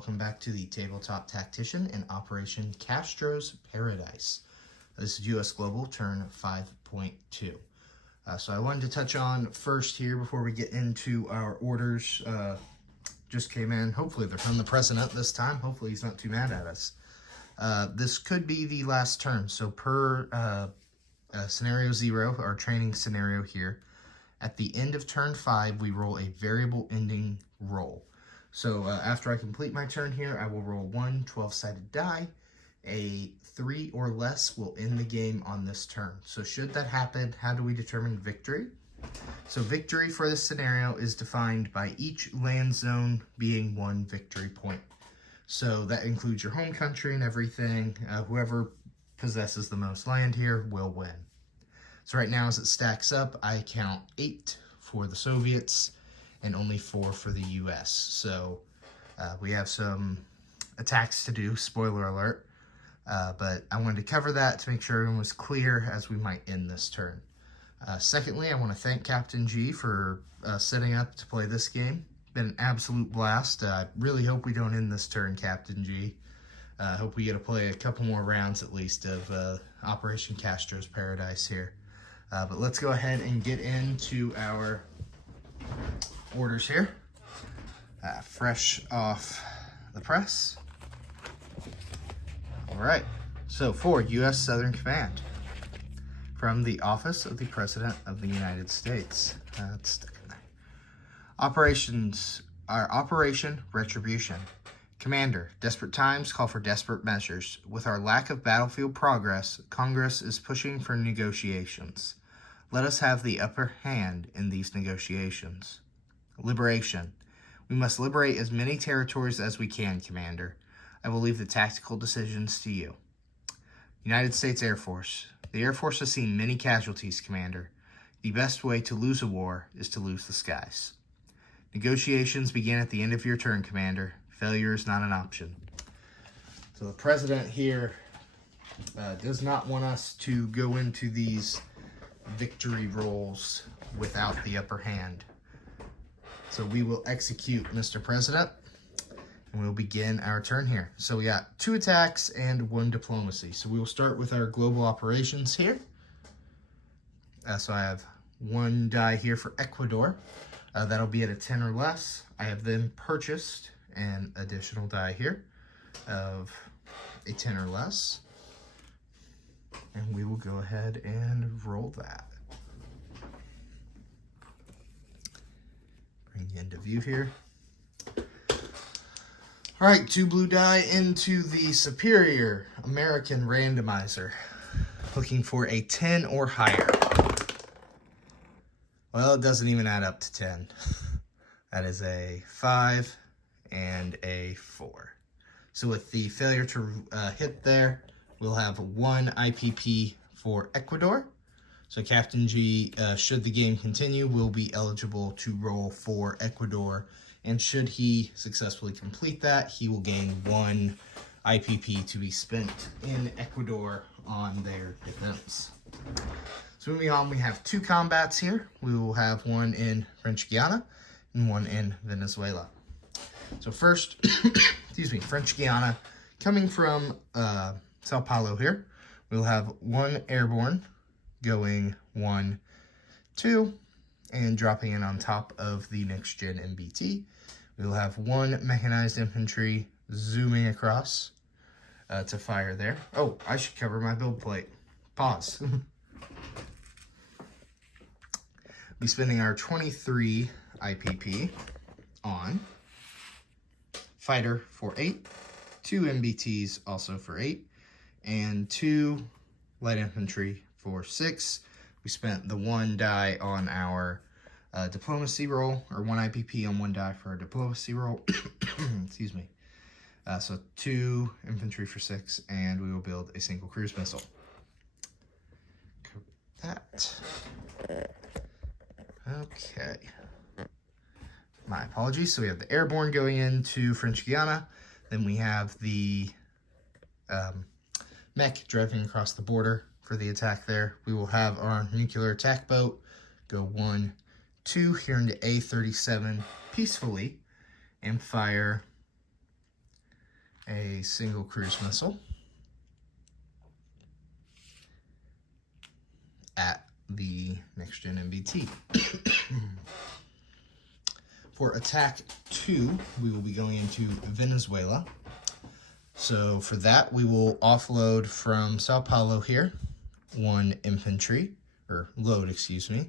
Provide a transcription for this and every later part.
welcome back to the Tabletop Tactician in Operation Castro's Paradise. This is US Global, turn 5.2. So I wanted to touch on first here before we get into our orders. Just came in. Hopefully they're from the President this time. Hopefully he's not too mad at us. This could be the last turn. So per scenario 0, our training scenario here, at the end of turn 5, we roll a variable ending roll. So after I complete my turn here, I will roll one 12-sided die. A 3 or less will end the game on this turn. So should that happen, how do we determine victory? So victory for this scenario is defined by each land zone being 1 victory point. So that includes your home country and everything. Whoever possesses the most land here will win. So right now as it stacks up, I count 8 for the Soviets and only 4 for the US. So we have some attacks to do, spoiler alert. But I wanted to cover that to make sure everyone was clear as we might end this turn. Secondly, I want to thank Captain G for setting up to play this game. Been an absolute blast. I really hope we don't end this turn, Captain G. Hope we get to play a couple more rounds at least of Operation Castro's Paradise here. But let's go ahead and get into our orders here. Fresh off the press. All right, so for U.S. Southern Command, from the Office of the President of the United States. Let's stick in there. Operation Retribution. Commander, desperate times call for desperate measures. With our lack of battlefield progress, Congress is pushing for negotiations. Let us have the upper hand in these negotiations. Liberation. We must liberate as many territories as we can, Commander. I will leave the tactical decisions to you. United States Air Force. The Air Force has seen many casualties, Commander. The best way to lose a war is to lose the skies. Negotiations begin at the end of your turn, Commander. Failure is not an option. So the President here does not want us to go into these victory rolls without the upper hand. So we will execute, Mr. President. And we'll begin our turn here. So we got 2 attacks and 1 diplomacy. So we will start with our global operations here. So I have 1 die here for Ecuador. That'll be at a 10 or less. I have then purchased an additional die here of a 10 or less. And we will go ahead and roll that. Bring you into view here. All right, 2 blue die into the Superior American Randomizer. Looking for a 10 or higher. Well, it doesn't even add up to 10. That is a 5 and a 4. So with the failure to hit there, we'll have 1 IPP for Ecuador. So Captain G, should the game continue, will be eligible to roll for Ecuador. And should he successfully complete that, he will gain 1 IPP to be spent in Ecuador on their defense. So moving on, we have 2 combats here. We will have 1 in French Guiana and 1 in Venezuela. So first, excuse me, French Guiana, coming from Sao Paulo here, we'll have 1 airborne going 1, 2, and dropping in on top of the next-gen MBT. We will have 1 mechanized infantry zooming across to fire there. Oh, I should cover my build plate. Pause. We'll be spending our 23 IPP on fighter for 8, 2 MBTs also for 8, and 2 light infantry for 6. We spent the 1 die on our diplomacy roll, or 1 IPP on 1 die for our diplomacy roll. Excuse me. So 2 infantry for 6, and we will build a single cruise missile. That. Okay. My apologies. So we have the airborne going into French Guiana. Then we have the mech driving across the border for the attack there. We will have our nuclear attack boat go 1, 2 here into A37 peacefully and fire a single cruise missile at the next gen MBT. For attack 2, we will be going into Venezuela. So for that, we will offload from Sao Paulo here 1 infantry, or load, excuse me,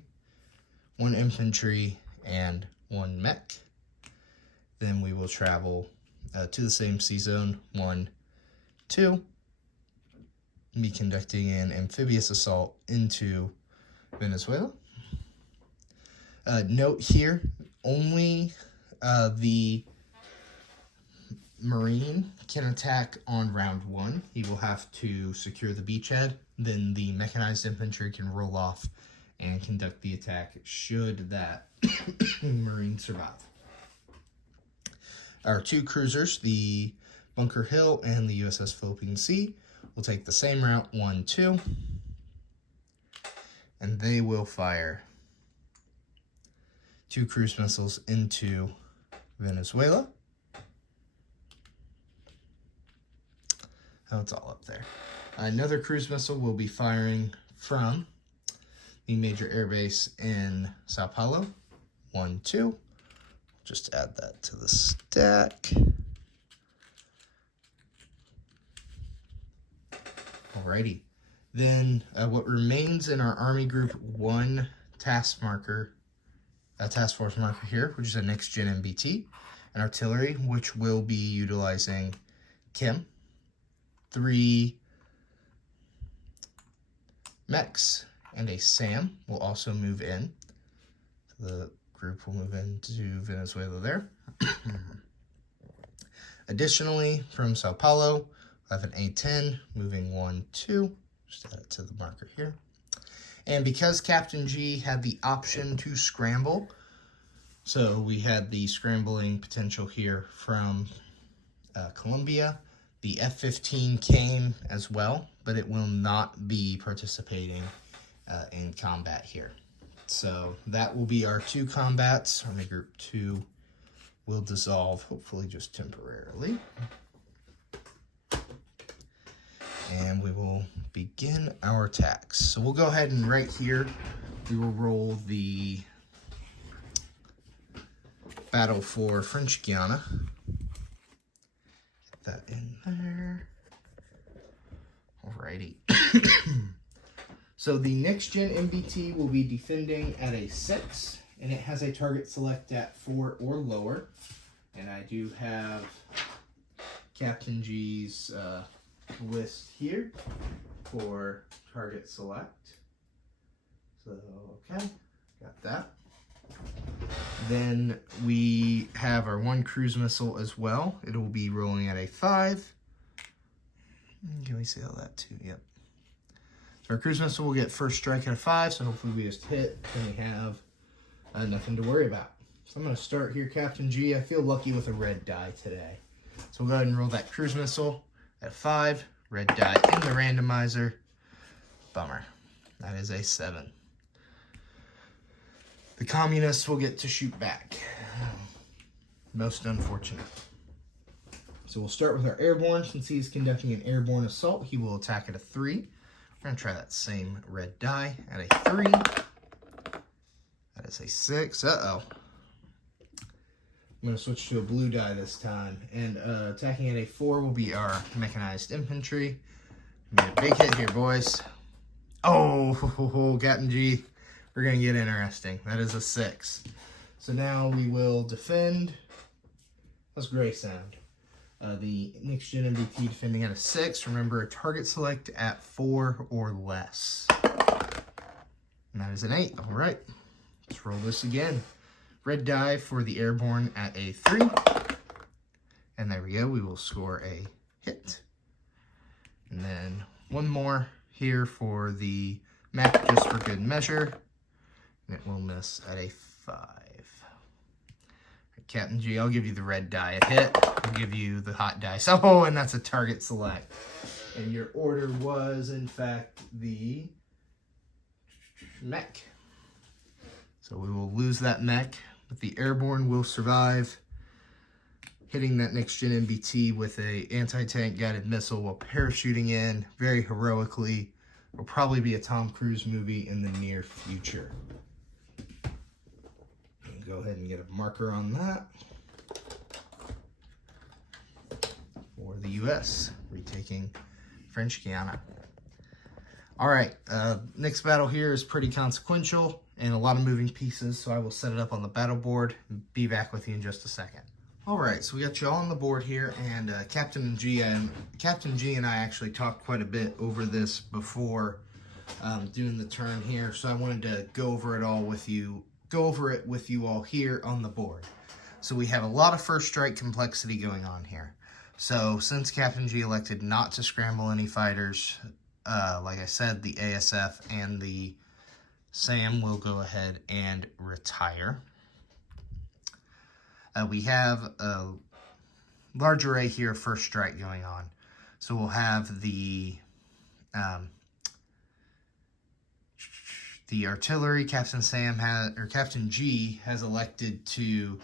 1 infantry and 1 mech. Then we will travel to the same sea zone, 1, 2, be conducting an amphibious assault into Venezuela. Note here, only the Marine can attack on round 1. He will have to secure the beachhead. Then the mechanized infantry can roll off and conduct the attack should that Marine survive. Our 2 cruisers, the Bunker Hill and the USS Philippine Sea, will take the same route, 1, 2, and they will fire 2 cruise missiles into Venezuela. Oh, it's all up there. Another cruise missile will be firing from the major airbase in Sao Paulo. 1, 2. Just add that to the stack. Alrighty. Then what remains in our Army Group 1 task force marker here, which is a next gen MBT, and artillery, which will be utilizing Kim. 3 mechs and a SAM will also move in. So the group will move into Venezuela there. Additionally, from Sao Paulo, I have an A-10 moving 1, 2. Just add it to the marker here. And because Captain G had the option to scramble, so we had the scrambling potential here from Colombia. The F-15 came as well, but it will not be participating in combat here. So that will be our 2 combats. Army Group 2 will dissolve, hopefully just temporarily. And we will begin our attacks. So we'll go ahead and right here, we will roll the battle for French Guiana. That in there. Alrighty. So the next gen MBT will be defending at a 6, and it has a target select at 4 or lower. And I do have Captain G's list here for target select. So, okay, got that. Then we have our 1 cruise missile as well. It will be rolling at a 5. Can we see all that too? Yep. So our cruise missile will get first strike at a 5, so hopefully we just hit and we have nothing to worry about. So I'm going to start here, Captain G. I feel lucky with a red die today. So we'll go ahead and roll that cruise missile at 5. Red die in the randomizer. Bummer. That is a 7. The communists will get to shoot back. Most unfortunate. So we'll start with our airborne. Since he's conducting an airborne assault, he will attack at a 3. We're going to try that same red die at a 3. That is a 6. Uh-oh. I'm going to switch to a blue die this time. And attacking at a 4 will be our mechanized infantry. Made a big hit here, boys. Oh, Captain G. We're going to get interesting. That is a 6. So now we will defend. How's gray sound? The next gen MBT defending at a 6. Remember, a target select at 4 or less. And that is an 8. All right. Let's roll this again. Red die for the airborne at a 3. And there we go. We will score a hit. And then 1 more here for the mech, just for good measure. And it will miss at a 5. Right, Captain G, I'll give you the red die at hit. I'll give you the hot dice. Oh, and that's a target select. And your order was, in fact, the mech. So we will lose that mech, but the airborne will survive. hitting that next-gen MBT with a anti-tank guided missile while parachuting in very heroically. Will probably be a Tom Cruise movie in the near future. Go ahead and get a marker on that. For the U.S., retaking French Guiana. All right, next battle here is pretty consequential and a lot of moving pieces, so I will set it up on the battle board and be back with you in just a second. All right, so we got you all on the board here, and Captain G and I actually talked quite a bit over this before doing the turn here, so I wanted to go over it with you all here on the board. So we have a lot of first strike complexity going on here. So since Captain G elected not to scramble any fighters, like I said, the ASF and the SAM will go ahead and retire. We have a large array here of first strike going on. So we'll have the artillery. Captain G has elected to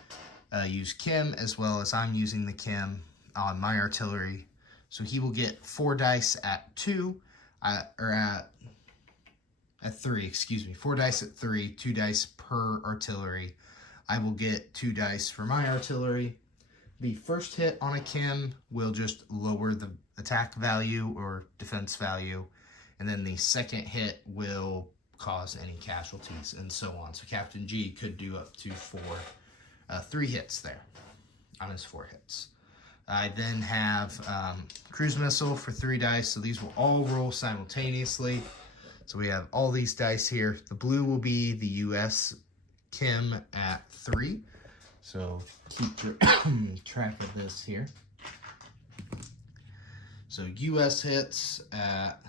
use Kim, as well as I'm using the Kim on my artillery. So he will get 4 dice at 2, or at 3, excuse me. 4 dice at 3, 2 dice per artillery. I will get 2 dice for my artillery. The first hit on a Kim will just lower the attack value or defense value. And then the second hit will cause any casualties and so on. So Captain G could do up to 3 hits there on his 4 hits. I then have cruise missile for 3 dice, so these will all roll simultaneously. So we have all these dice here. The blue will be the US Kim at 3. So keep track of this here. So US hits at,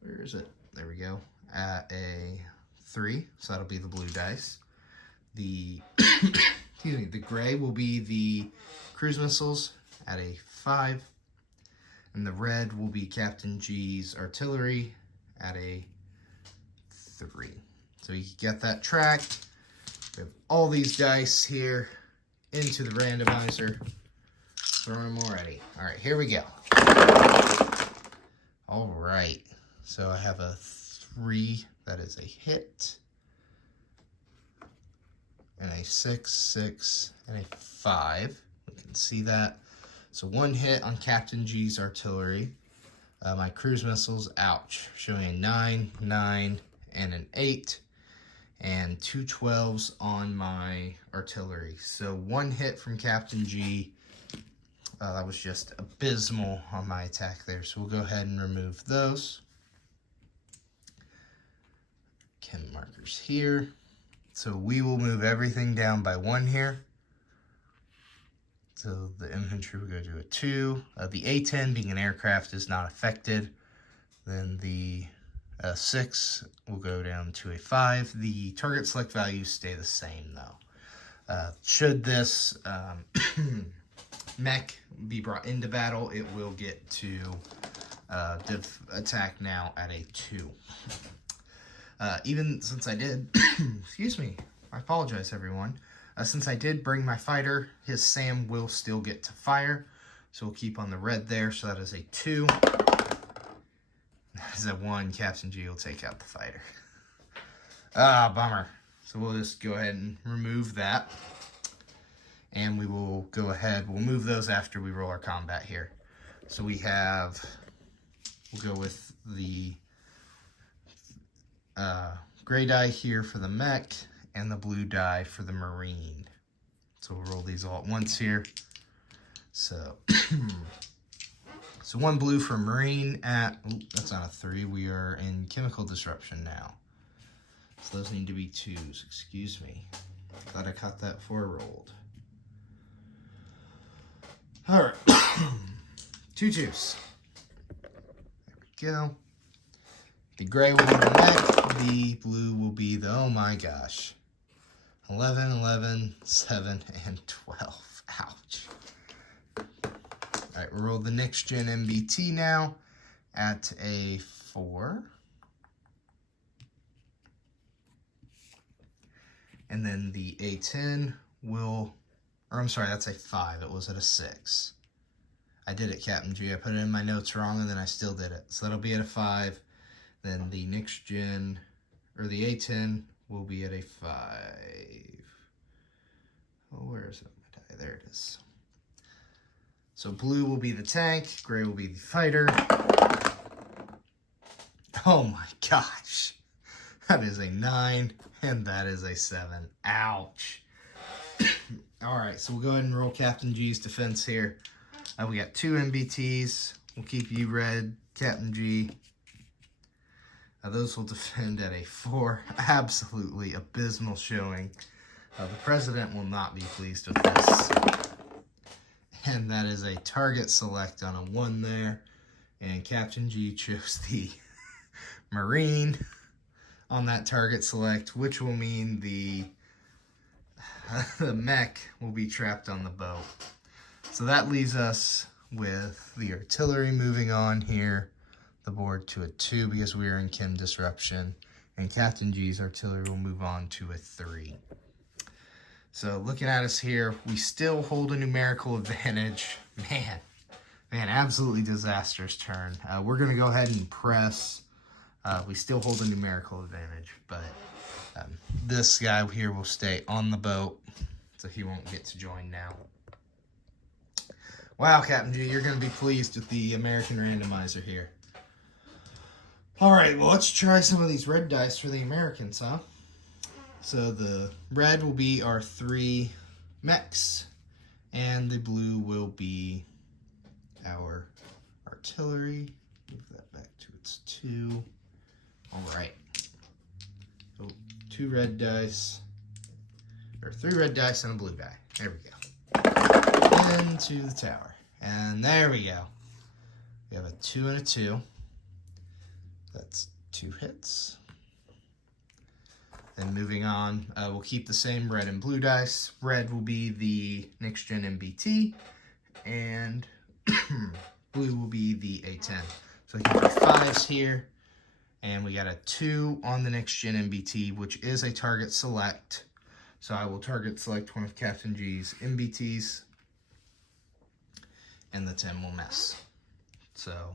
where is it? There we go. At a 3, so that'll be the blue dice. The excuse me, the gray will be the cruise missiles at a 5, and the red will be Captain G's artillery at a 3. So you can get that tracked. We have all these dice here into the randomizer. Throwing them already. All right, here we go. All right, so I have a 3, that is a hit, and a 6, 6, and a 5. We can see that. So 1 hit on Captain G's artillery. My cruise missiles, ouch, showing a 9, 9, and an 8, and 2 12s on my artillery. So 1 hit from Captain G. That was just abysmal on my attack there. So we'll go ahead and remove those. Chem markers here. So we will move everything down by 1 here. So the infantry will go to a 2. The A-10 being an aircraft is not affected. Then the 6 will go down to a 5. The target select values stay the same though. Should this mech be brought into battle, it will get to attack now at a 2. Even since I did, excuse me, I apologize everyone. Since I did bring my fighter, his SAM will still get to fire. So we'll keep on the red there, so that is a 2. That is a 1, Captain G will take out the fighter. Ah, bummer. So we'll just go ahead and remove that. And we will go ahead, we'll move those after we roll our combat here. So we have, we'll go with the gray die here for the mech and the blue die for the marine. So we'll roll these all at once here. So, so 1 blue for marine at, that's not a 3, we are in chemical disruption now. So those need to be 2s, excuse me. Thought I caught that before I rolled. All right, 2 2s. There we go. The gray will be the mech, the blue will be the, oh my gosh, 11, 11, 7, and 12. Ouch. All right, we rolled the next gen MBT now at a 4. And then the A10 will Or I'm sorry, that's a 5. It was at a 6. I did it, Captain G. I put it in my notes wrong, and then I still did it. So that'll be at a 5. Then the next gen, or the A10, will be at a 5. Oh, where is it? There it is. So blue will be the tank, gray will be the fighter. Oh my gosh. That is a 9, and that is a 7. Ouch. All right, so we'll go ahead and roll Captain G's defense here. We got 2 MBTs. We'll keep you red, Captain G. Those will defend at a 4. Absolutely abysmal showing. The president will not be pleased with this. And that is a target select on a 1 there. And Captain G chose the Marine on that target select, which will mean the mech will be trapped on the boat. So that leaves us with the artillery moving on here, the board to a 2 because we are in chem disruption, and Captain G's artillery will move on to a 3. So looking at us here, we still hold a numerical advantage. Man, absolutely disastrous turn. We're going to go ahead and press. We still hold a numerical advantage, but this guy here will stay on the boat, so he won't get to join now. Wow, Captain G, you're going to be pleased with the American randomizer here. All right, well, let's try some of these red dice for the Americans, huh? So the red will be our 3 mechs, and the blue will be our artillery. Move that back to its 2. All right. So 2 red dice, or 3 red dice and a blue die. There we go. Into the tower. And there we go. We have a 2 and a 2. That's 2 hits. Then moving on, we'll keep the same red and blue dice. Red will be the next gen MBT, and blue will be the A10. So we got our 5s here, and we got a 2 on the next gen MBT, which is a target select. So I will target select one of Captain G's MBTs, and the 10 will miss. So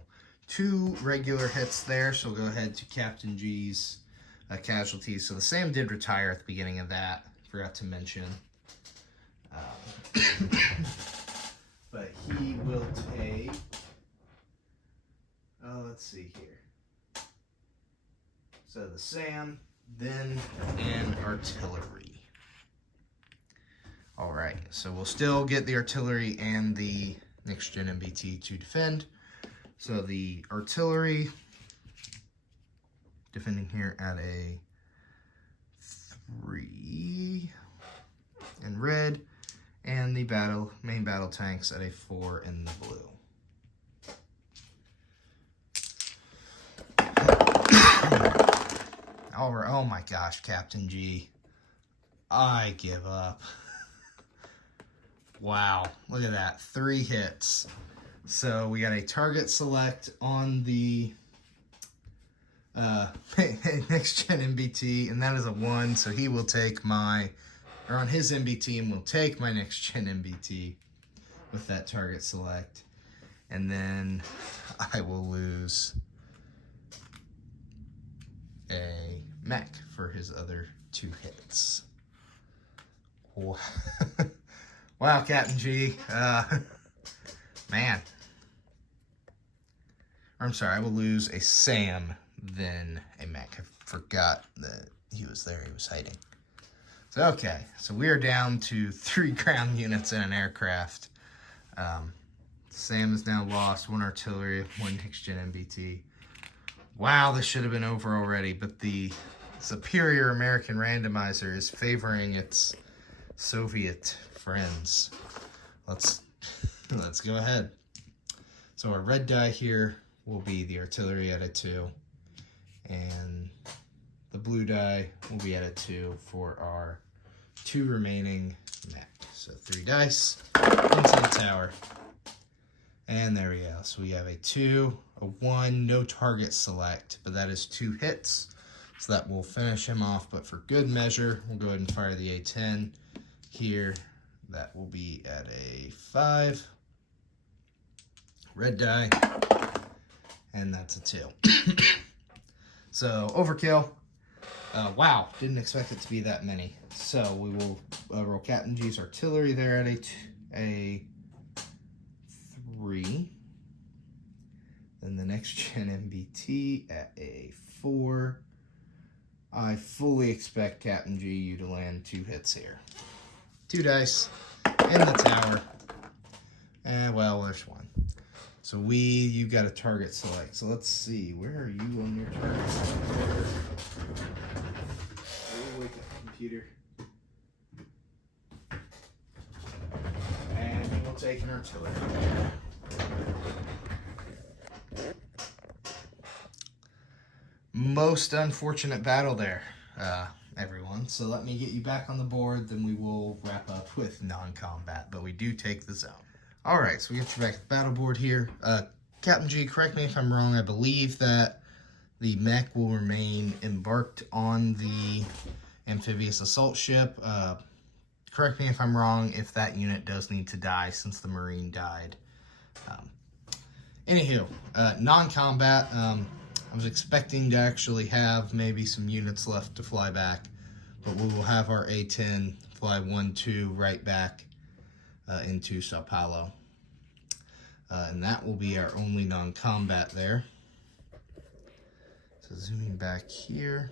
2 regular hits there, so we'll go ahead to Captain G's casualties. So the Sam did retire at the beginning of that, forgot to mention. But he will take, let's see here. So the Sam, then an artillery. All right, so we'll still get the artillery and the next gen MBT to defend. So the artillery defending here at a 3 in red, and the main battle tanks at a 4 in the blue. Oh my gosh, Captain G. I give up. Wow, look at that, 3 hits. So we got a target select on the next gen MBT, and that is a 1, so he will take my, or on his MBT, and will take my next gen MBT with that target select. And then I will lose a mech for his other 2 hits. Wow, wow, Captain G. Man. Or I'm sorry, I will lose a Sam, then a mech. I forgot that he was there, he was hiding. So, okay, so we are down to 3 ground units and an aircraft. Sam is now lost, 1 artillery, 1 next-gen MBT. Wow, this should have been over already, but the superior American randomizer is favoring its Soviet friends. Let's go ahead. So our red die here will be the artillery at a 2, and the blue die will be at a 2 for our 2 remaining mech. So 3 dice into the tower, and there we go. So we have a 2, a 1, no target select, but that is 2 hits, so that will finish him off. But for good measure, we'll go ahead and fire the A10 here, That will be at a 5. Red die. And that's a 2. So, overkill. Wow, didn't expect it to be that many. So, we will roll Captain G's artillery there at a 3. Then the next gen MBT at a 4. I fully expect Captain G you to land 2 hits here. 2 dice in the tower. Well, there's 1. So you got a target select. So let's see, where are you on your target select? Oh, wake up, computer. And we'll take an artillery. Most unfortunate battle there, everyone. So let me get you back on the board, then we will wrap up with non-combat, but we do take the zone. Alright, so we get you back to the battle board here. Captain G, correct me if I'm wrong, I believe that the mech will remain embarked on the amphibious assault ship. Correct me if I'm wrong if that unit does need to die since the Marine died. Anywho, non-combat, I was expecting to actually have maybe some units left to fly back, but we will have our A-10 fly 1-2 right back into Sao Paulo. And that will be our only non-combat there. So zooming back here,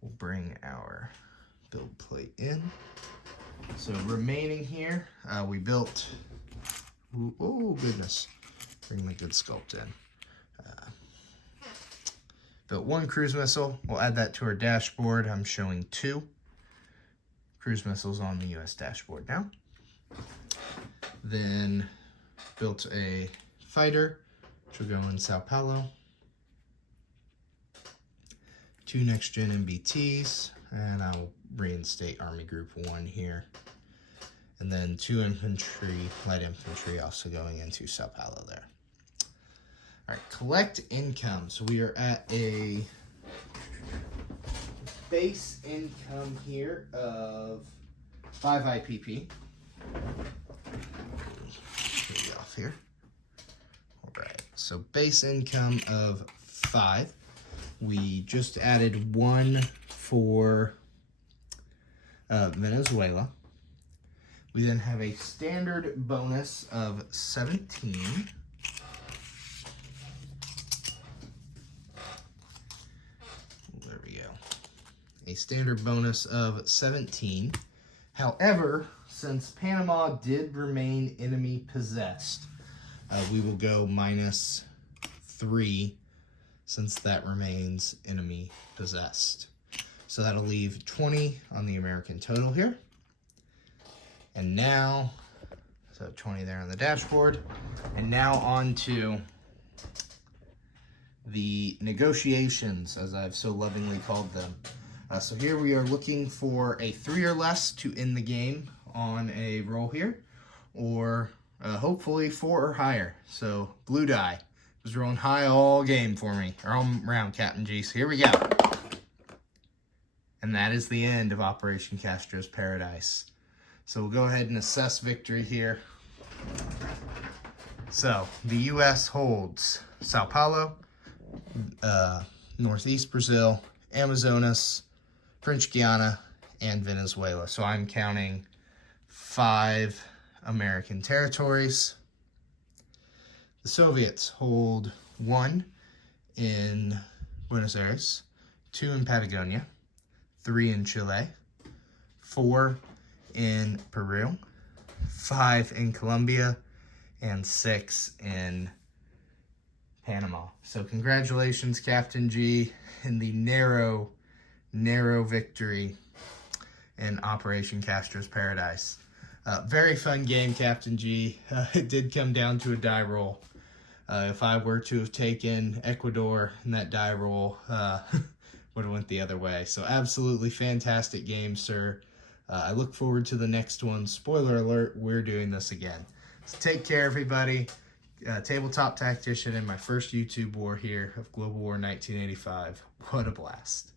we'll bring our build plate in. So remaining here, we built, oh goodness, bring my good sculpt in. Built 1 cruise missile. We'll add that to our dashboard. I'm showing 2 cruise missiles on the US dashboard now. Then built a fighter, which will go in Sao Paulo. 2 next-gen MBTs, and I'll reinstate Army Group 1 here. And then 2 infantry, light infantry also going into Sao Paulo there. All right, collect income. So we are at a base income here of 5 IPP. Get it off here. All right, so base income of 5. We just added 1 for Venezuela. We then have a standard bonus of 17. There we go. A standard bonus of 17. However, since Panama did remain enemy possessed, we will go -3 since that remains enemy possessed. So that'll leave 20 on the American total here. And now, so 20 there on the dashboard. And now on to the negotiations, as I've so lovingly called them. So here we are looking for a 3 or less to end the game on a roll here, or hopefully 4 or higher. So blue die was rolling high all game for me, or all round, Captain G. So here we go. And that is the end of Operation Castro's Paradise. So we'll go ahead and assess victory here. So the U.S. holds Sao Paulo, Northeast Brazil, Amazonas, French Guiana, and Venezuela. So I'm counting 5 American territories. The Soviets hold 1 in Buenos Aires, 2 in Patagonia, 3 in Chile, 4 in Peru, 5 in Colombia, and 6 in Panama. So congratulations, Captain G, in the narrow victory in Operation Castro's Paradise. Very fun game, Captain G. It did come down to a die roll. If I were to have taken Ecuador in that die roll, would have went the other way. So absolutely fantastic game, sir. I look forward to the next one. Spoiler alert, we're doing this again. So take care, everybody. Tabletop Tactician in my first YouTube war here of Global War 1985. What a blast.